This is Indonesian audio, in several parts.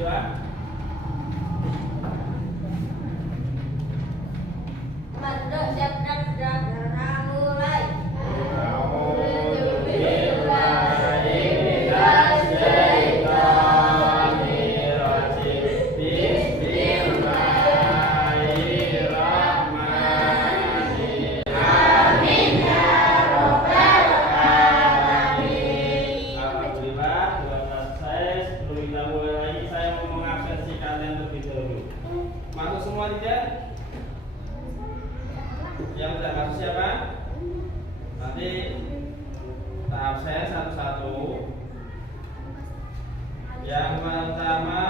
dua. Masuk semua tidak? Yang tidak masuk siapa? Nanti tahap saya satu-satu. Yang pertama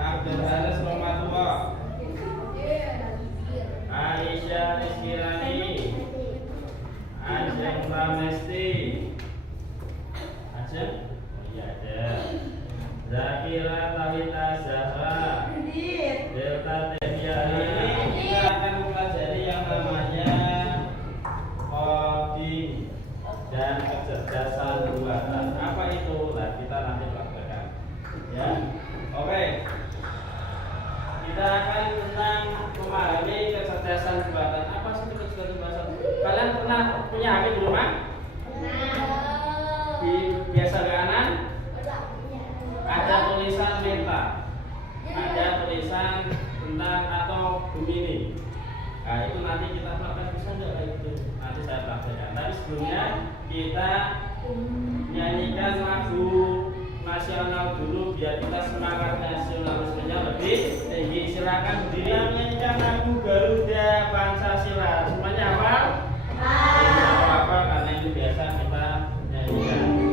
Abdul Haris Romatullah, Aisyah Rizkirani, Ajeng Pramesti, Ajeng? Oh iya ada. Zakira Tawita Zahra, Delta Teviari. Ini kita akan mempelajari yang namanya coding dan kecerdasan buatan. Apa itu? Nah, kita nanti praktekkan. Ya, oke. Kita akan tentang memahami kecerdasan buatan. Apa sih kecerdasan buatan? Kalian pernah punya HP di rumah? Di biasa kanan ada tulisan meta, ada tulisan tentang atau Gemini. Nah itu nanti kita praktek, bisa nggak kayak gitu? Nanti saya praktekkan. Tapi sebelumnya kita nyanyikan lagu nasional dulu biar kita semangat nasionalismenya lebih tinggi. Silakan berdiri menyanyikan lagu Garuda Pancasila. Semuanya hafal? Apa karena itu biasa kita nyanyikan.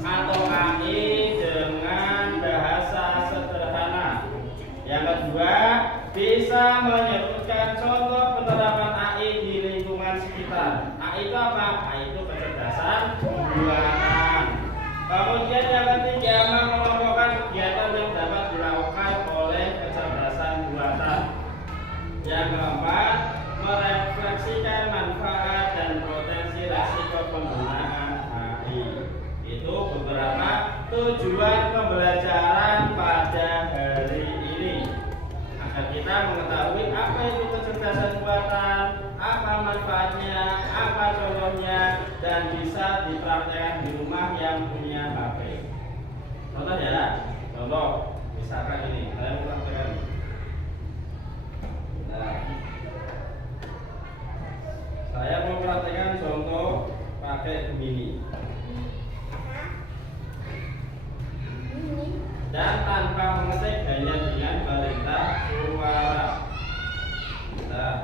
Atau AI dengan bahasa sederhana. Yang kedua, bisa menyebutkan contoh penerapan AI di lingkungan sekitar. AI itu apa? AI itu kecerdasan buatan. Kemudian yang ketiga, mengelompokkan kegiatan yang dapat dilakukan oleh kecerdasan buatan. Yang keempat, merefleksikan manfaat dan potensi risiko penggunaan AI. Itu beberapa tujuan pembelajaran pada hari ini agar kita mengetahui apa itu kecerdasan buatan, apa manfaatnya, apa contohnya, dan bisa dipraktekkan di rumah yang punya HP. Contoh ya, contoh misalkan ini, saya mau praktekkan. Nah, saya mau praktekkan contoh pakai Gemini. Dan tanpa mengetik, hanya dengan perintah suara. Nah,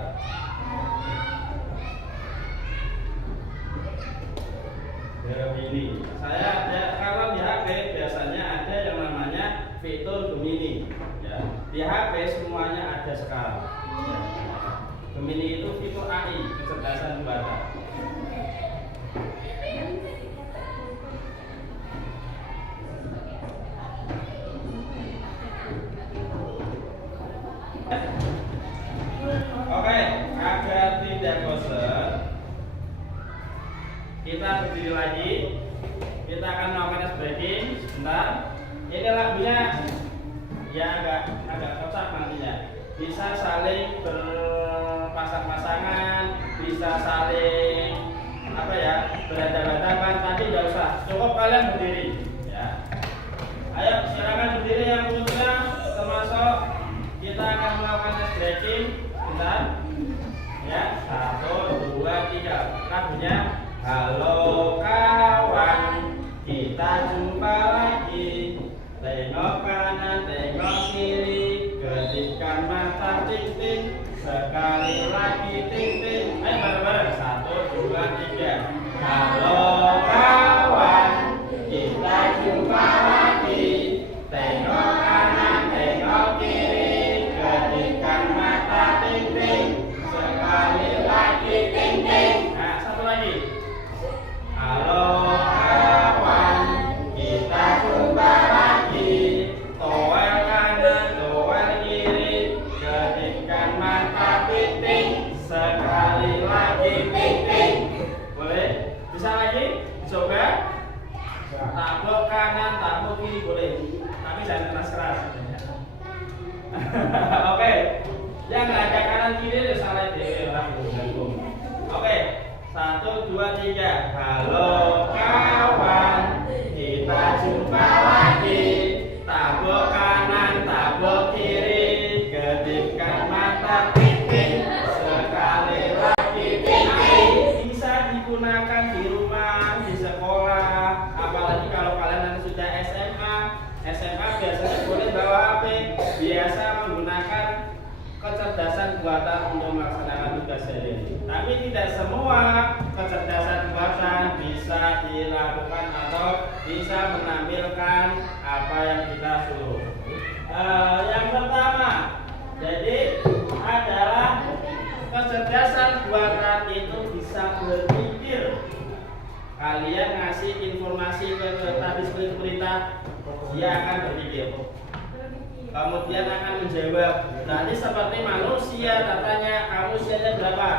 Gemini. Saya ada, kalau di HP biasanya ada yang namanya fitur Gemini. Ya, di HP semuanya ada sekarang. Ya. Gemini itu fitur AI, kecerdasan buatan. Oke, agar tidak bosan, kita berdiri lagi. Kita akan melakukan breaking sebentar. Ini lagunya ya agak kocak nantinya. Bisa saling berpasang-pasangan, bisa saling apa ya, berhadapan-hadapan. Tadi tidak usah, cukup kalian berdiri ya. Ayo silakan berdiri yang punya, termasuk kita akan melakukan stretching. Bentar ya, 1, 2, 3. Lagunya halo kawan, kita jumpa lagi. Tengok kanan, tengok kiri, kedipkan mata ting-ting, sekali lagi ting-ting. Ayo bareng-bareng, 1, 2, 3. Halo kawan, kita jumpa lagi. Tengok kanan, tengok kiri, kedipkan mata ting-ting, sekali lagi ting-ting. Nah, satu lagi. Halo kawan, kita jumpa lagi. Toel kanan, toel kiri, kedipkan mata ting-ting, sekali lagi ting-ting. Boleh? Bisa lagi? Coba. Tabok kanan, tabok kiri boleh. Tapi jangan keras-keras. Oke. Yang ngajak kanan kiri salah deh orang. Oke. 1, 2, 3. Halo kawan, kita jumpa lagi. Tabok kanan, tabok kiri, kedipkan mata ting-ting, sekali lagi ting-ting. Bisa digunakan di rumah, di sekolah, apalagi kalau kalian nanti sudah SMA biasanya boleh bawa HP, biasa menggunakan kecerdasan buatan untuk melaksanakan tugas sehari-hari. Tapi tidak semua kecerdasan buatan bisa dilakukan atau bisa menampilkan apa yang kita suruh. Yang pertama, jadi adalah kecerdasan buatan itu bisa berpikir. Kalian ngasih informasi ke tadi seperti perintah, dia akan berpikir. Kemudian akan menjawab. Nanti seperti manusia, katanya kamu usianya berapa?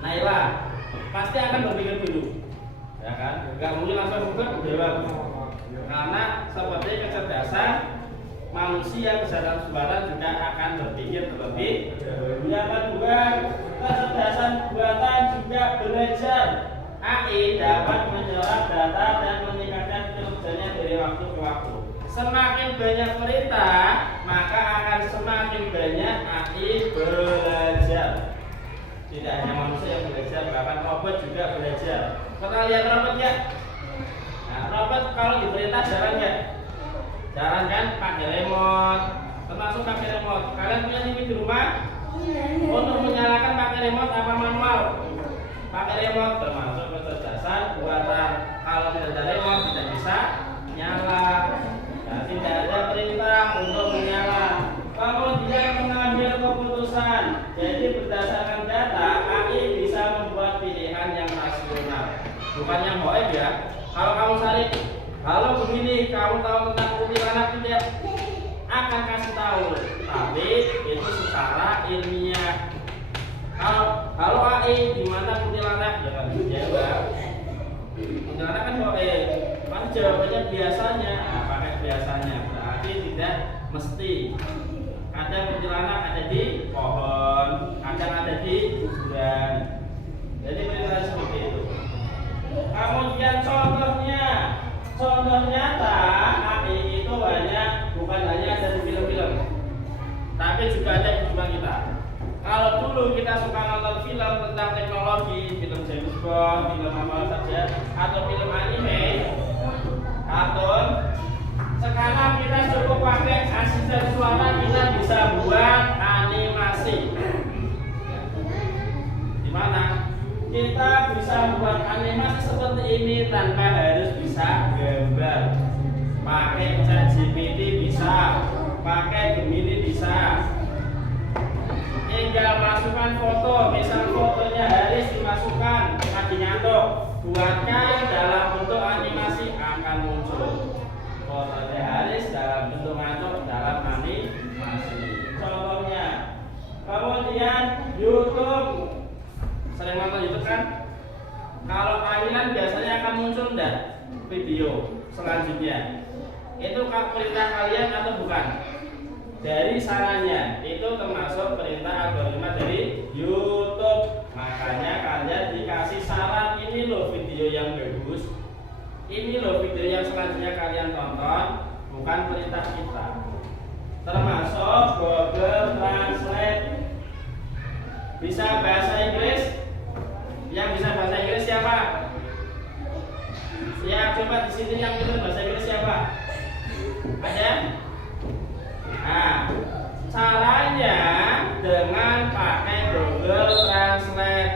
Naila, pasti akan berpikir dulu, ya kan? Gak mungkin langsung menjawab. Karena seperti kecerdasan manusia, kecerdasan buatan juga akan berpikir terlebih dahulu. Yang kedua, kecerdasan buatan juga belajar. AI dapat menyerap data dan meningkatkan kinerjanya dari waktu ke waktu. Semakin banyak perintah, maka akan semakin banyak AI belajar. Tidak hanya manusia yang belajar, bahkan robot juga belajar. Pernah lihat robot ya? Nah, robot kalau diperintah jalan ya? Jalan kan pakai remote, termasuk pakai remote. Kalian punya TV di rumah? Untuk menyalakan pakai remote apa manual? Pakai remote, termasuk kecerdasan buatan. Kalau tidak ada remote tidak bisa nyala. Nah, tidak ada perintah untuk menyala. Kemudian mengambil keputusan. Jadi berdasarkan data, AI bisa membuat pilihan yang rasional, bukan yang goib ya. Kalau kamu cari, kalau begini, kamu tahu tentang kuntilanak tidak? Akan kasih tahu, tapi itu secara ilmiah. Kalau AI di mana kuntilanak? Ya kan jawab. Kuntilanak kan goib. Kan jawabannya biasanya, pakai biasanya. Berarti tidak mesti. Kadang kuntilanak ada di pohon, kadang ada di kuburan. Jadi perintah seperti itu. Kemudian contoh nyata AI itu bukan hanya ada di film-film, tapi juga ada di kehidupan kita. Kalau dulu kita suka nonton film tentang teknologi, film James Bond, film apa saja, atau film anime, kartun. Sekarang kita cukup pakai asisten suara, kita bisa buat animasi. Dimana kita bisa buat animasi seperti ini tanpa harus bisa gambar. Pakai ChatGPT bisa, pakai Gemini bisa. Tinggal masukkan foto, misal fotonya Haris dimasukkan, lagi nyantuk, buatkan dalam bentuk animasi akan muncul. Fotonya Haris dalam bentuk ngantuk dalam animasi. Contohnya, kemudian YouTube, sering nonton YouTube kan? Kalau panggilan biasanya akan muncul enggak video selanjutnya? Itu perintah kalian atau bukan? Dari sarannya itu termasuk perintah algoritma dari YouTube. Makanya kalian dikasih saran ini loh video Ini loh video yang selanjutnya kalian tonton, bukan perintah kita. Termasuk Google Translate. Bisa bahasa Inggris? Yang bisa bahasa Inggris siapa? Ya, coba di sini yang bisa bahasa Inggris siapa? Ada? Nah, caranya dengan pakai Google Translate.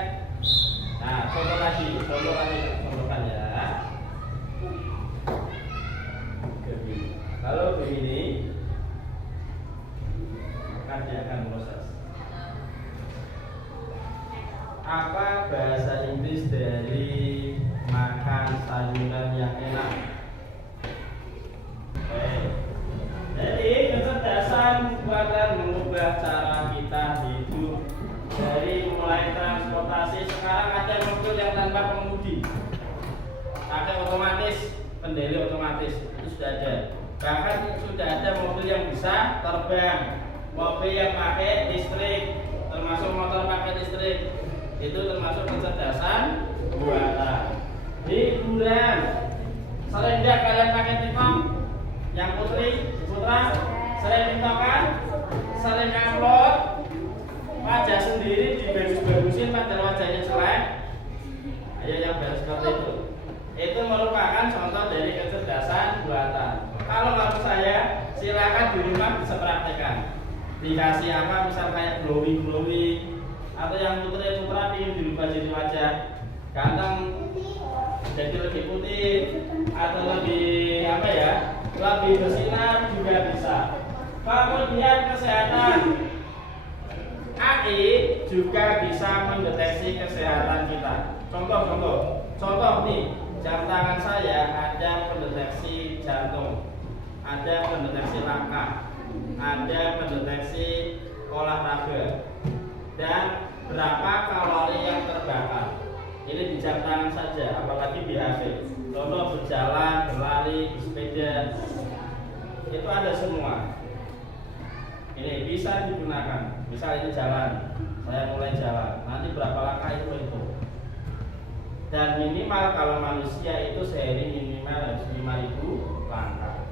Nah, contohkan ya. Kalau begini, maka dia akan proses. Apa bahasa Inggris dari makan sayuran yang enak? Jadi kecerdasan akan mengubah cara kita hidup. Dari mulai transportasi, sekarang ada mobil yang tanpa pengemudi, ada otomatis, kendali otomatis, itu sudah ada. Bahkan sudah ada mobil yang bisa terbang, mobil yang pakai listrik, termasuk motor pakai listrik. Itu termasuk kecerdasan buatan. Hiburan, sering nggak kalian pakai TikTok? Yang putra, sering TikTokan, sering upload wajah sendiri dibagus-bagusin padahal wajahnya jelek. Ayo yang beres seperti itu. Itu merupakan contoh dari kecerdasan buatan. Kalau menurut saya, silakan di rumah bisa praktekkan. Dikasih apa, misal kayak glowing, atau yang putra ingin dirubah jadi wajah ganteng, jadi lebih putih, atau lebih apa ya, lebih bersinar juga bisa. Kemudian kesehatan, AI juga bisa mendeteksi kesehatan kita. Contoh nih, jam tangan saya ada pendeteksi jantung, ada pendeteksi langkah, ada pendeteksi olahraga, dan berapa kalori yang terbakar. Ini di jam tangan saja, apalagi di HP. Contoh berjalan, berlari, bersepeda, itu ada semua. Ini bisa digunakan. Misal ini jalan, saya mulai jalan, nanti berapa langkah itu. Dan minimal kalau manusia itu sehari minimal harus 5.000 langkah.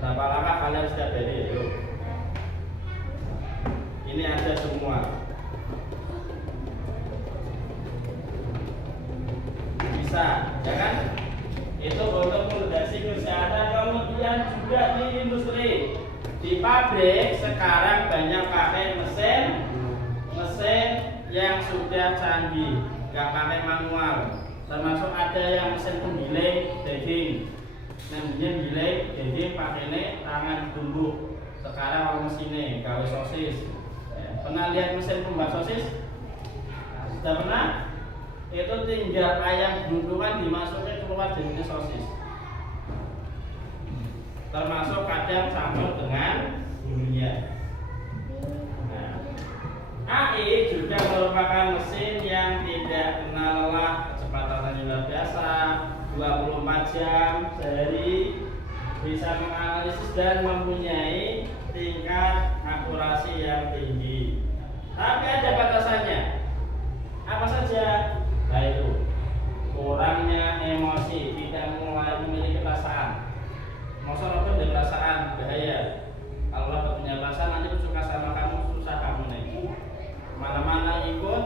Berapa langkah kalian sudah beli? Yuk. Ini ada semua. Bisa, ya kan? Itu untuk mendeteksi kesehatan. Kemudian juga di industri, di pabrik sekarang banyak pakai mesin yang sudah canggih, nggak pakai manual. Termasuk ada yang mesin penggiling daging, giling daging pakai tangan tumbuk. Sekarang orang mesinnya gawe sosis. Pernah lihat mesin pembuat sosis? Sudah pernah? Itu tinggal ayam guntungan dimasukin keluar jadi sosis. Termasuk kadang campur dengan bumbunya. Nah, AI juga merupakan mesin yang tidak kenal lelah, kecepatannya luar biasa, 24 jam sehari, bisa menganalisis dan mempunyai tingkat akurasi yang tinggi. Tapi ada batasannya. Apa saja? Nah itu kurangnya emosi, tidak mulai memiliki perasaan. Maksudnya apa dari perasaan bahaya. Kalau dapat punya perasaan nanti suka sama kamu, susah kamu nih. Mana-mana ikut.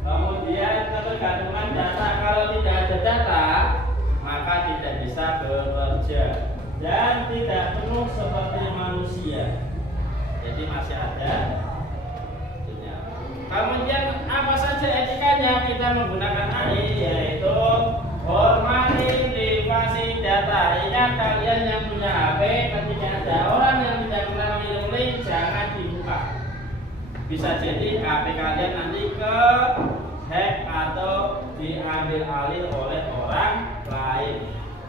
Kemudian ketergantungan data. Kalau tidak ada data, maka tidak bisa bekerja dan tidak penuh seperti manusia. Jadi masih ada. Kemudian apa saja etikanya kita menggunakan AI, yaitu hormati privasi data. Ingat kalian yang punya HP, ketika ada orang yang tidak kenal link, jangan dibuka. Bisa jadi HP kalian nanti ke hack atau diambil alih oleh orang lain.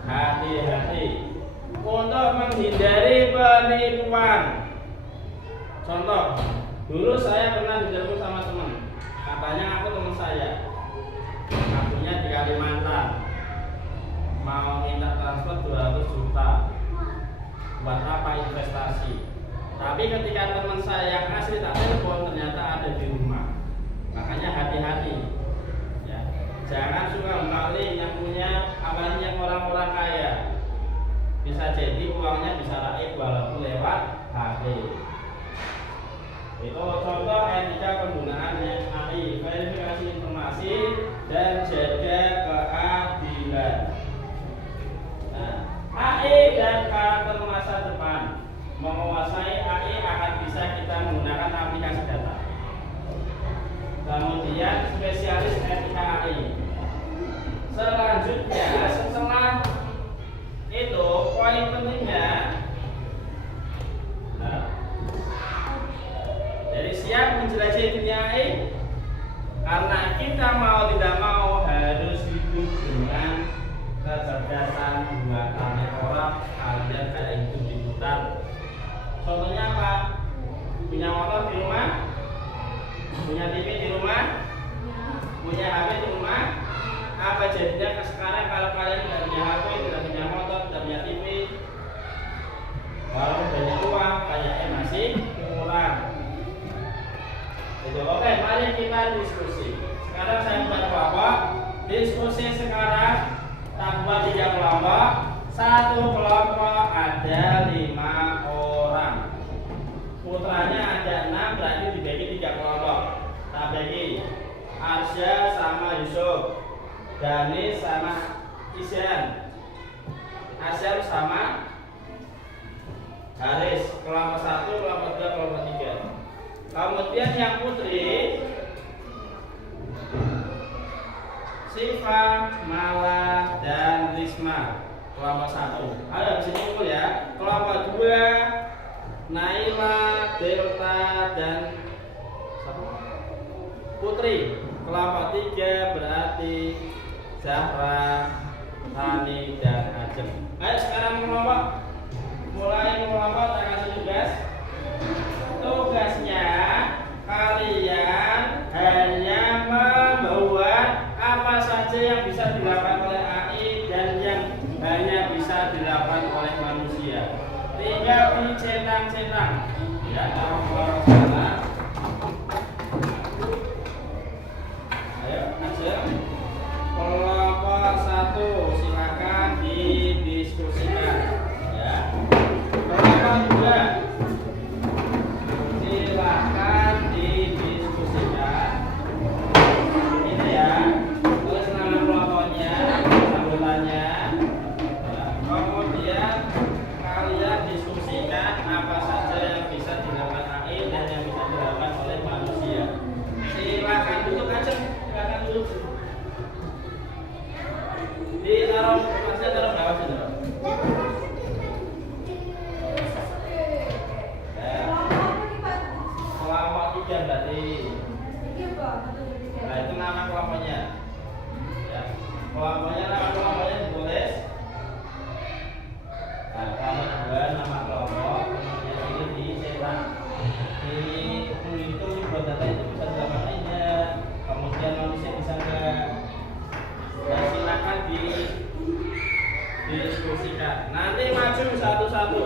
Hati-hati untuk menghindari penipuan. Contoh, dulu saya pernah ditelepon sama teman. Katanya aku teman saya, akunya di Kalimantan, mau minta transfer 200 juta. Buat apa investasi? Tapi ketika teman saya yang asli tak telepon, ternyata ada di rumah. Makanya hati-hati. Ya. Jangan suka kali yang punya, apalagi yang orang-orang kaya. Bisa jadi uangnya bisa raib walaupun lewat HP. Itu contoh etika penggunaan AI, verifikasi informasi dan jaga keadilan. Nah, AI dan karakter masa depan. Menguasai AI akan bisa kita menggunakan aplikasi data. Kemudian spesialis etika AI. Selanjutnya setelah itu poin pentingnya, jadi siap menjelajahi dunia AI karena kita mau tidak mau harus hidup dengan kecerdasan buatan orang alias kayak hidup di hutan. Contohnya apa? Punya motor di rumah, punya TV di rumah, punya HP di rumah. Apa jadinya sekarang kalau kalian tidak punya HP, tidak punya motor, tidak punya TV, walaupun banyak uang, kayaknya masih kurang. Itu oke, mari kita diskusi. Sekarang saya buat kelompok. Diskusi sekarang tak buat 3 kelompok. Satu kelompok ada 5 orang. Putranya ada 6, berarti dibagi 3 kelompok. Tak bagi Arsya sama Yusuf, Danis sama Isyan, Asyar sama Haris. Kelompok 1, kelompok 2, kelompok 3. Kemudian yang putri Siva, Mala, dan Risma. Kelompok 1. Ayo bisa ngumpul ya. Kelompok 2 Naila, Delta, dan Putri. Kelompok 3 berarti Zahra, Rani, dan Ajeng. Ayo sekarang kelompok. Mulai kelompok, saya kasih tugas. Tugasnya kalian hanya membuat apa saja yang bisa dilakukan oleh AI dan yang hanya bisa dilakukan oleh manusia. Tinggal dicentang-centang. Ya, kalau sana. Ayo, Ajeng. Kelompok 1 silakan didiskusikan. Ya. Kelompok 2 silakan didiskusikan. Ini ya, tulis nama kelompoknya, anggotanya. Kemudian kalian diskusikan apa saja yang bisa dilakukan AI dan yang bisa dilakukan oleh manusia. Silakan duduk aja, silakan duduk. Ditaruh, masnya taruh bawah sini. Kelompok 3 berarti. Nah itu nama kelompoknya. Ya. Nama kelompoknya ditulis. Nah kalau 2 nama kelompok, kemudian ini dicetak. Dihitung buat data itu bisa dilakukan aja. Kemudian manusia bisa enggak? Ya silakan didiskusikan. Nanti maju satu-satu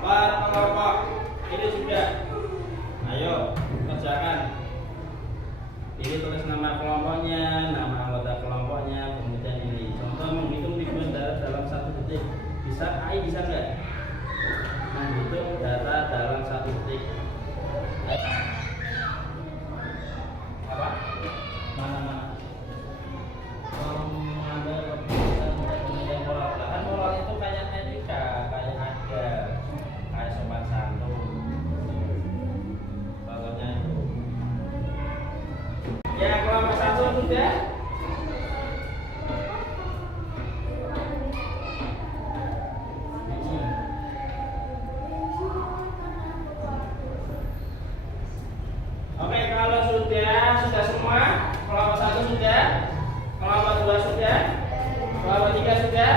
per kelompok. Ini sudah. Ayo kerjakan. Ini tulis nama kelompoknya, nama anggota kelompoknya, kemudian ini contoh menghitung ribuan data dalam 1 detik. Bisa AI bisa enggak? Menghitung data dalam 1 detik. Apa? Mana? Mengambil keputusan untuk menilai moral. Kan moral itu kayak etika, kayak ada, kayak sopan santun. Contohnya itu. Ya kelompok 1 sudah. Oke, kalau sudah semua, kelompok 1 sudah, kelompok 2 sudah, kelompok 3 sudah.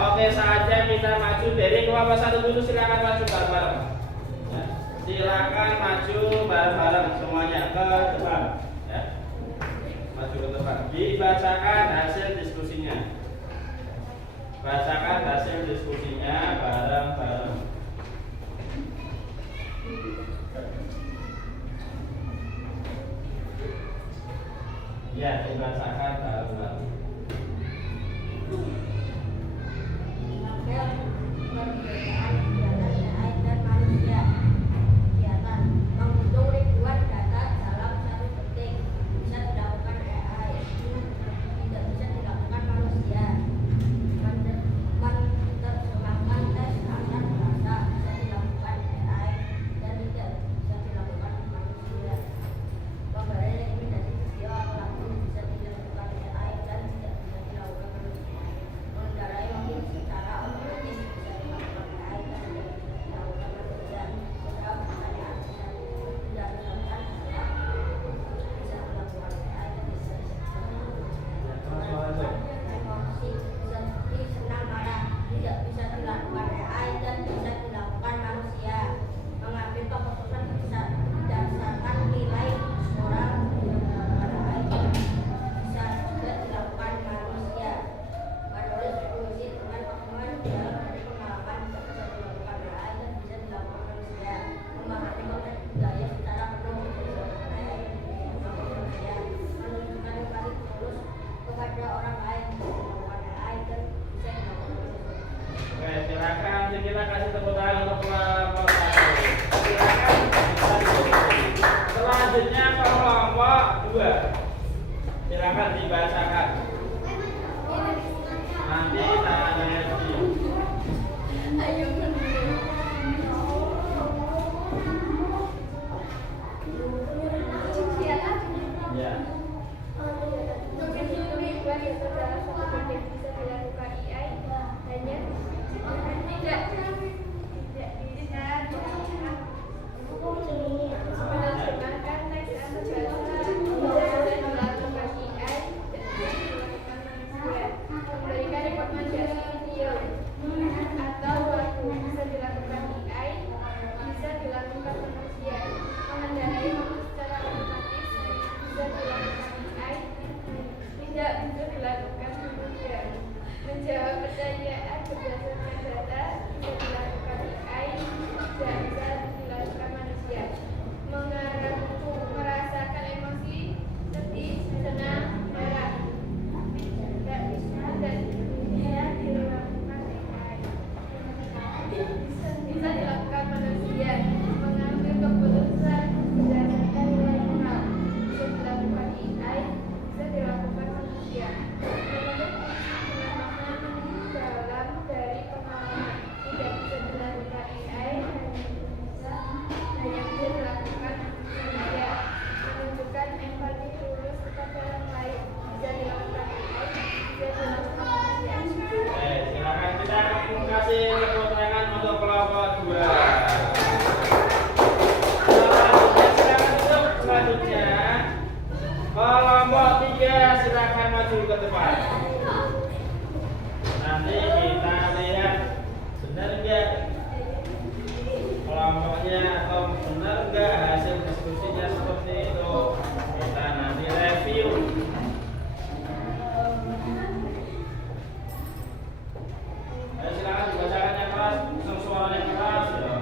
Oke, saatnya kita maju dari kelompok 1 dulu. Silakan maju bareng-bareng. Ya. Silakan maju bareng-bareng semuanya ke depan. Ya. Maju ke depan. Dibacakan hasil diskusinya. Bacakan hasil diskusinya bareng-bareng. Ya, dibacakan dalam kita kasih tepuk tangan untuk kelompok 1. Silakan bisa diikuti. Selanjutnya kelompok 2. Silakan dibacakan. Nanti tangan review. Ya. Menjawab pertanyaan berdasarkan data bisa dilakukan AI, tidak bisa dilakukan manusia. Mengarahku merasakan emosi, sedih, senang, marah, tidak bisa dan bisa dilakukan AI. Bisa dilakukan manusia. Mengambil keputusan berdasarkan nilai moral bisa dilakukan AI, bisa dilakukan manusia. Dalam dari pengalaman tidak bisa dilakukan AI, hanya bisa dilakukan manusia. Menunjukkan empati tulus kepada orang lain bisa dilakukan AI, bisa dilakukan manusia. Silakan kita kasih tepuk tangan untuk kelompok 2. Selanjutnya kelompok 3 silakan maju ke depan. Nanti kita lihat benar enggak kelompoknya atau benar enggak hasil diskusinya seperti itu. Kita nanti review. Ayo silakan dibacakan yang keras, suara yang keras ya.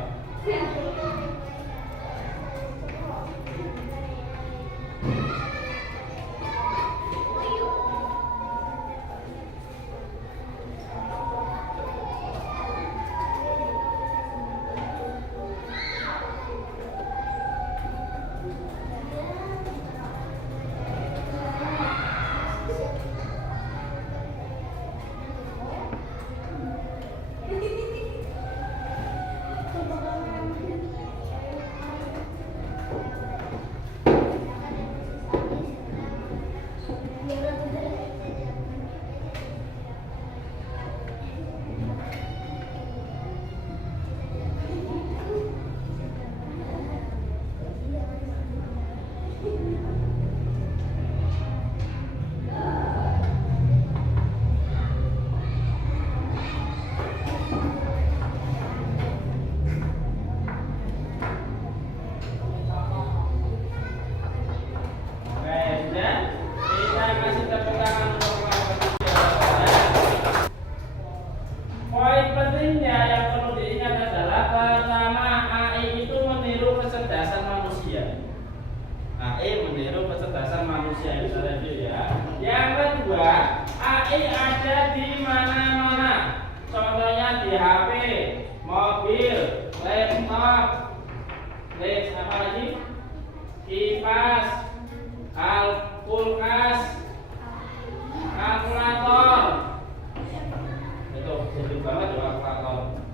AI meniru kecerdasan manusia yang saya review ya. AI ada di mana-mana. Contohnya di HP, mobil, laptop, apa lagi? Kipas, kulkas, kalkulator. Itu sering banget kalkulator.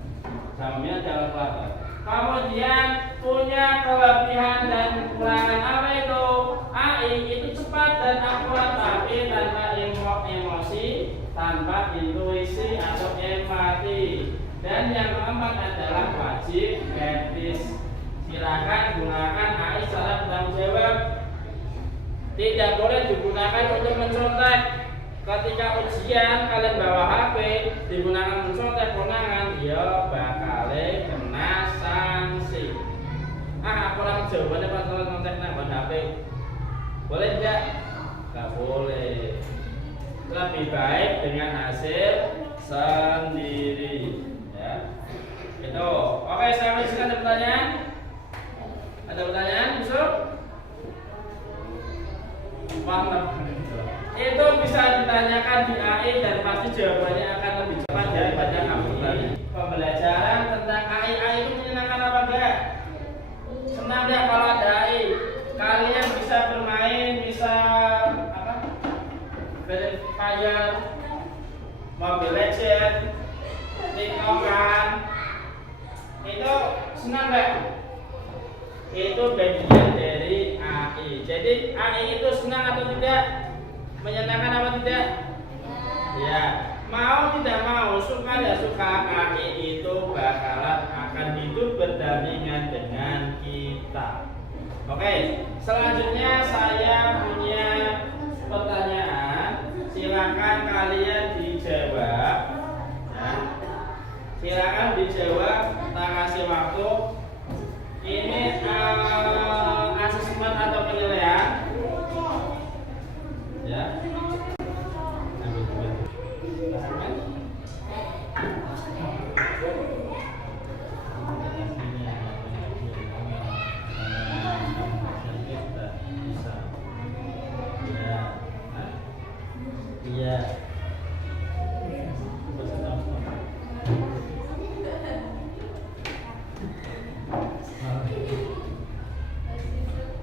Samanya kalkulator. Kemudian punya kelebihan dan kekurangan. Apa itu? AI itu cepat dan akurat, tapi tanpa emosi, tanpa intuisi atau empati. Dan yang keempat adalah wajib etis. Silakan gunakan AI secara bertanggung jawab. Tidak boleh digunakan untuk mencontek. Ketika ujian kalian bawa HP digunakan mencontek konangan, ya bakal kena sanksi. Aku orang jawabannya pas contek nang HP. Boleh tidak? Tidak boleh. Lebih baik dengan hasil sendiri. Ya. Itu. Oke, saya lanjutkan, ada pertanyaan? Ada pertanyaan, Yusuf? Itu bisa ditanyakan di AI dan pasti jawabannya akan lebih cepat daripada kamu bertanya. Pembelajaran tentang AI itu menyenangkan apa enggak? Senang enggak kalau ada AI? Kalian bisa bermain, bisa apa? Fire, Mobile Legends, TikTokan. Itu senang enggak? Itu bagian dari AI. Jadi AI itu senang atau tidak? Menyenangkan apa tidak? Ya, mau tidak mau, suka tidak suka, AI itu bakalan akan hidup berdampingan dengan kita. Oke, selanjutnya saya punya pertanyaan. Silakan kalian dijawab. Ya. Silakan dijawab. Tak kasih waktu. Ini asesmen atau penilaian. Ya. Iya.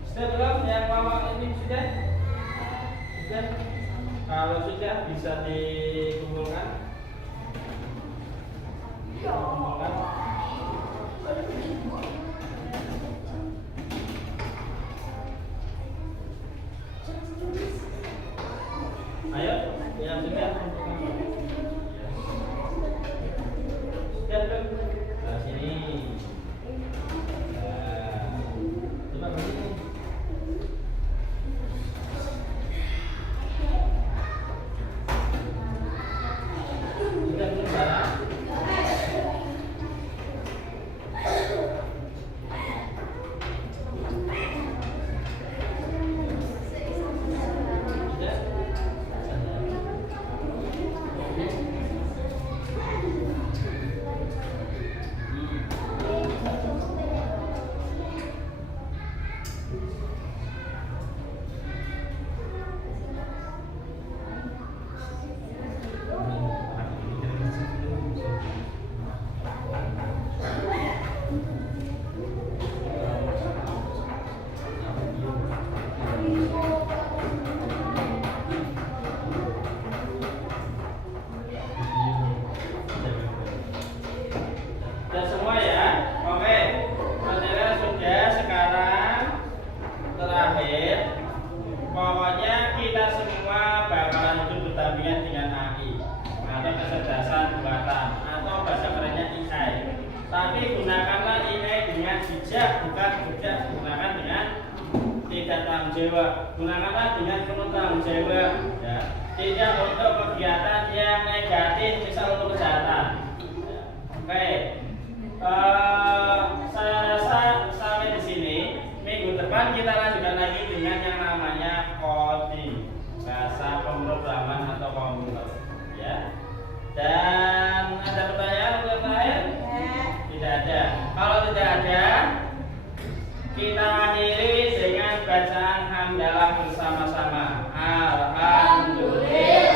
Sudah belum yang mama ini sudah? Sudah. Kalau sudah bisa dikumpulkan. Dikumpulkan. Ayo, yang sudah. Sudah belum? Nah, sini. Coba ke sini. Sudah belum, Sarah? Sudah semua ya? Oke. Saudara sudah, sekarang terakhir. Pokoknya kita semua bakalan hidup berdampingan dengan AI atau kecerdasan buatan atau bahasa kerennya AI. Tapi gunakanlah AI dengan bijak, bukan tidak gunakan dengan tidak tanggung jawab. Gunakanlah dengan penuh tanggung jawab. Ya. Tidak untuk kegiatan yang negatif, misal untuk kejahatan. Ya. Oke. Saya rasa sampai di sini. Minggu depan kita lanjutkan lagi dengan yang namanya coding, bahasa pemrograman atau komputer, ya. Dan ada pertanyaan untuk terakhir? Tidak ada. Kalau tidak ada, kita akhiri dengan bacaan hamdalah bersama-sama. Alhamdulillah.